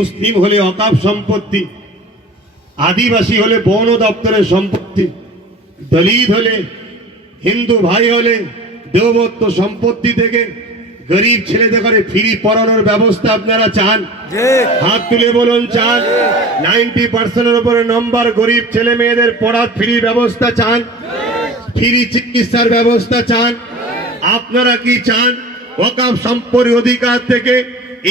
মুসলিম হলে অকাফ সম্পত্তি, আদিবাসী হলে বন দপ্তরের সম্পত্তি, দলিত হলে, হিন্দু ভাই হলে দেবত্ব সম্পত্তি থেকে গরিব ছেলেদের করে ফ্রি পড়ানোর ব্যবস্থা আপনারা চান? হাত তুলে বলুন চান? 90% উপরে নম্বর গরিব ছেলে মেয়েদের পড়ার ফ্রি ব্যবস্থা চান? ফ্রি চিকিৎসার ব্যবস্থা চান? আপনারা কি চান ওয়াকফ সম্পত্তির অধিকার থেকে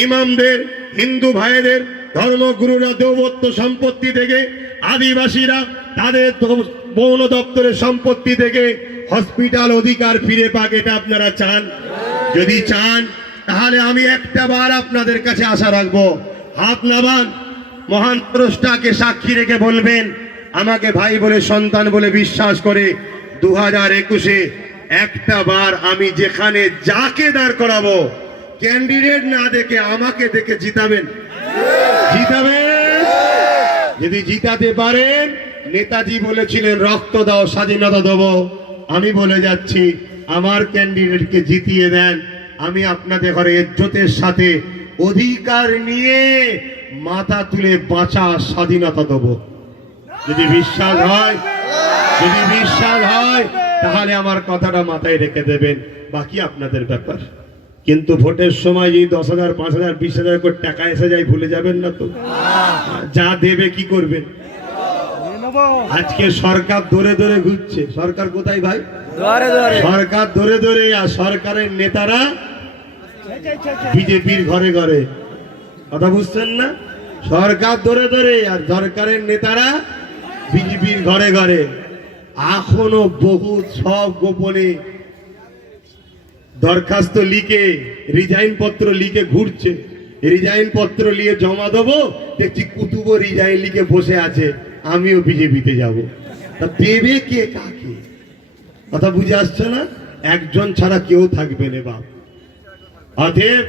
ইমামদের, হিন্দু ভাইদের, ধর্মগুরুরা দেবত্ব সম্পত্তি থেকে, আদিবাসীরা তাদের বন দপ্তরের সম্পত্তি থেকে হসপিটাল অধিকার ফিরে পাক? এটা আপনারা চান? যদি চান তাহলে আমি একটা বার আপনাদের কাছে আশা রাখবো, হাত নামান, মহান স্রষ্টাকে সাক্ষী রেখে বলবেন, আমাকে ভাই বলে, সন্তান বলে বিশ্বাস করে 2021-এ একটা বার আমি যেখানে যাকে দাঁড় করাবো, ক্যান্ডিডেট না দেখে আমাকে দেখে জিতাবেন? জিতাবেন? যদি জিতাতে পারেন, নেতাজি বলেছিলেন রক্ত দাও স্বাধীনতা দেবো, আমি বলে যাচ্ছি আমার ক্যান্ডিডেটকে জিতিয়ে দেন, আমি আপনাদের ঘরে ইজ্জতের সাথে অধিকার নিয়ে মাথা তুলে বাঁচা স্বাধীনতা দেবো। যদি বিশ্বাস হয়, যদি বিশ্বাস হয় তাহলে আমার কথাটা মাথায় রেখে দেবেন, বাকি আপনাদের ব্যাপার। কিন্তু ভোটের সময় এই 10,000, 5,000, 20,000 করে টাকা এসে যায়, ভুলে যাবেন না তো? যা দেবে কি করবেন? আজকে সরকার ধরে ধরে ঘুরছে। সরকার কোথায় ভাই? সরকার ধরে ধরে, আর সরকারের নেতারা বিজেপির ঘরে ঘরে। কথা বুঝছেন না? সরকার ধরে ধরে আর সরকারের নেতারা বিজেপির ঘরে ঘরে। এখনো বহুত সব গোপনে দরখাস্ত লিখে, রিজাইন পত্র লিখে ঘুরছে। রিজাইন পত্র নিয়ে জমা দেবো, দেখছি কুতুবও রিজাইন লিখে বসে আছে, আমিও বিজেপিতে যাব। তা দেবে কে কাকে? কথা বুঝে আসছে না? একজন ছাড়া কেউ থাকবে না বাপ। অতএব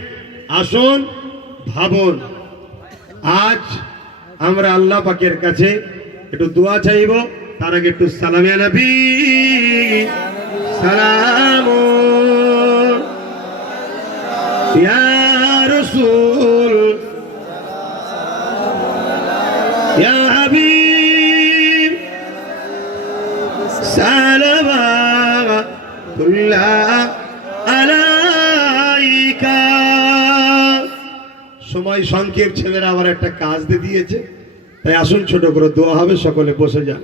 আসুন, ভাবুন। আজ আমরা আল্লাহ পাকের কাছে একটু দোয়া চাইব, তার আগে একটু সালামে নবী, সালাম ইয়া রাসূল, ইয়া হাবিব, সালাওয়াতুল্লাহ আলাইকা। সময় সংক্ষেপ, ছেলেরা আবার একটা কাজ দিয়ে দিয়েছে, তাই আসুন ছোট করে দোয়া হবে, সকলে বসে যান।